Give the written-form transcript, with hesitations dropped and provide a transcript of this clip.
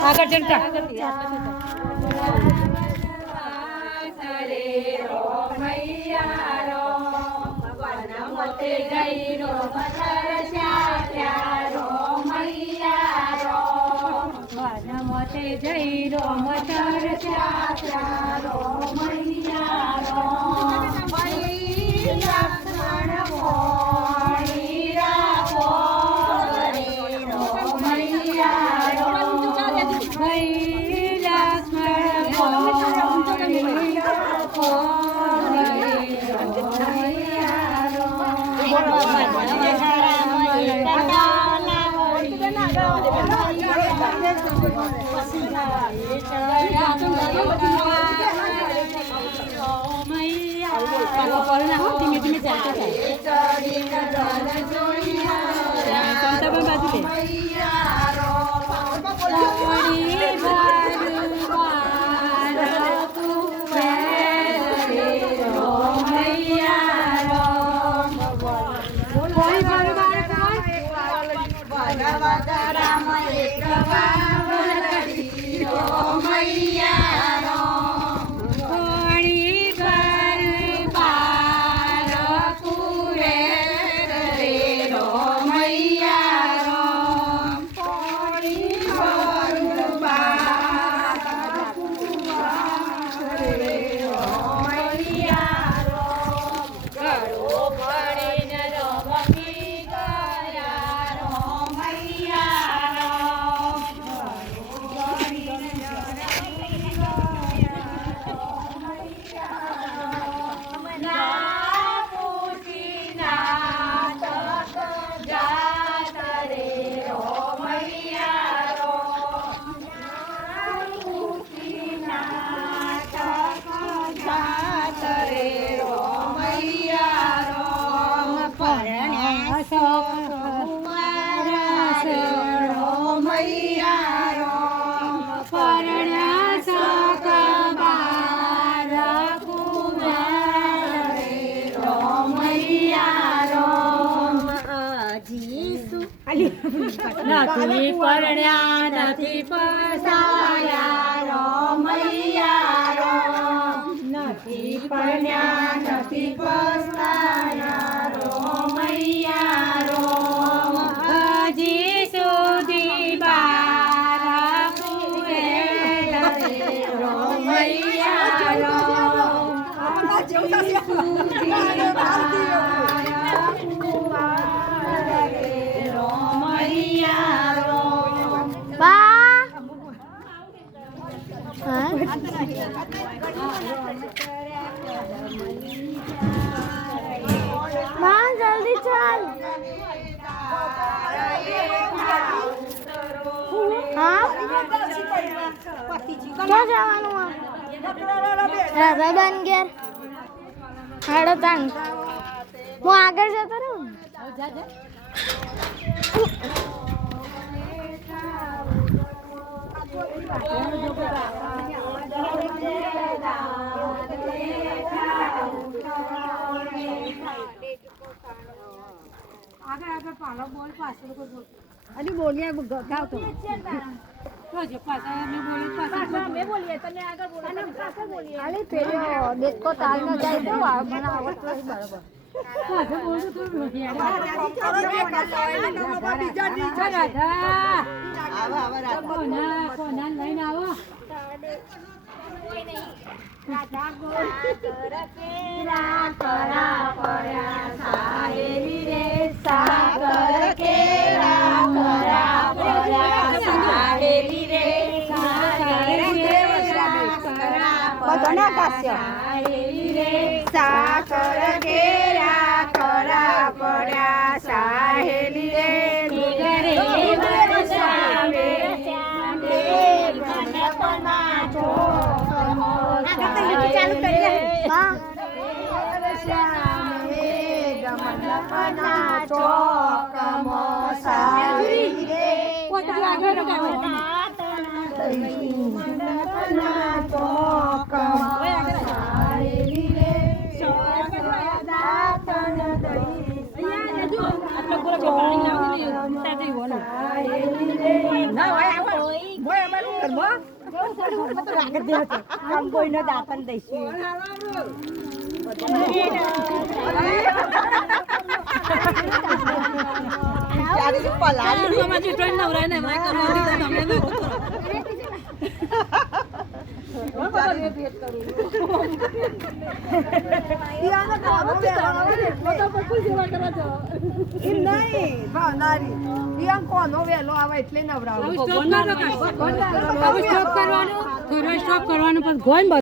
આગળ જનતા જય row મચર ચાત્રા row મૈયા row Lakshman મોણી રાવો રે રો મૈયા રો લક્ષ્મણ મોણી રાવો નથી પરણ્યા નથી પસાયા રો મૈયા રો નથી પરણ્યા નથી પસાયા રો મૈયા રો હજી સુધી બારા પૂરે રો મૈયા રો હજી સુધી मां जल्दी चल हाँ क्या जवानु राधा घेर हेड़ो तंग હું આગળ જતો રહું આગળ પાલો બોલ પાછળ અને બોલીએ ગાવ તો જો પાછા અમે બોલી પાછા અમે બોલીએ તમે આગળ બોલો અને પાછળ બોલીએ આલે પેલો દેખો તાલ ન જાય તો મને આવડતું નથી બરાબર પાછળ બોલું તો રાધા કોના લઈને આવો રાધા ગોળ કેરા કરા પડ્યા સાહેલી રે સાગર કેરા કરા પડ્યા સાહેલી રે સાગર કેરા કરા પડ્યા સાહેલી રે સાગર કેરા કરા પડ્યા સાહેલી રે ઘરે વરસાવે ચાંદે ગણપના છો ચાલુ કરી દે હા વરસાવે ગણપના ચોકમો સાહેલી રે પોતા આગળ ગણપના ચોકમો સાહેલી રે દાતન દઈ આટલો પૂરો પાણી લાવો ને તાતે બોલો ના ઘરમાં કંબોઈનો દાંતન દઈશું કોનો વેલો આવે એટલે નવરાવ કરવાનું